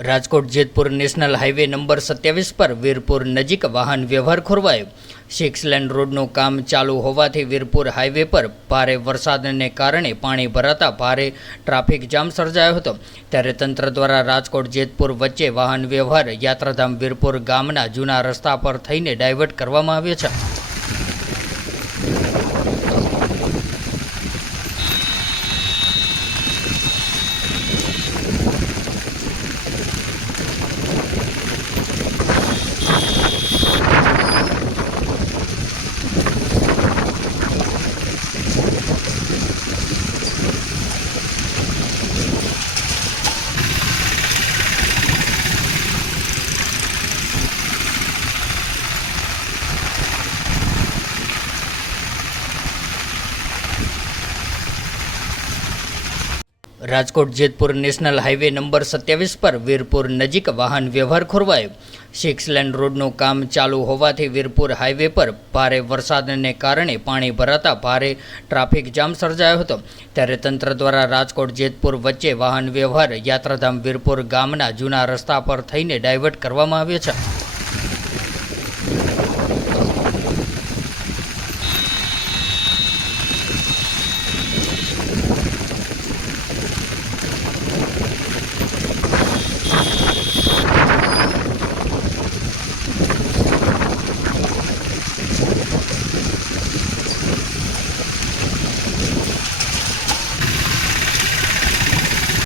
Rajkot Jetpur national highway number સત્યાવીસ પર વીરપુર નજીક વાહન વ્યવહાર ખોરવાયો. સિક્સ લેન રોડનું કામ ચાલુ હોવાથી વીરપુર હાઈવે પર ભારે વરસાદને કારણે પાણી ભરાતા ભારે ટ્રાફિક જામ સર્જાયો હતો. ત્યારે તંત્ર દ્વારા રાજકોટ જેતપુર વચ્ચે વાહન વ્યવહાર યાત્રાધામ વીરપુર ગામના જૂના રસ્તા પર થઈને ડાયવર્ટ કરવામાં આવ્યો છે. Rajkot Jetpur national highway number સત્યાવીસ પર વીરપુર નજીક વાહન વ્યવહાર ખોરવાયો. સિક્સ લેન રોડનું કામ ચાલુ હોવાથી વીરપુર હાઈવે પર ભારે વરસાદને કારણે પાણી ભરાતા ભારે ટ્રાફિક જામ સર્જાયો હતો. ત્યારે તંત્ર દ્વારા રાજકોટ જેતપુર વચ્ચે વાહન વ્યવહાર યાત્રાધામ વીરપુર ગામના જૂના રસ્તા પર થઈને ડાયવર્ટ કરવામાં આવ્યો છે.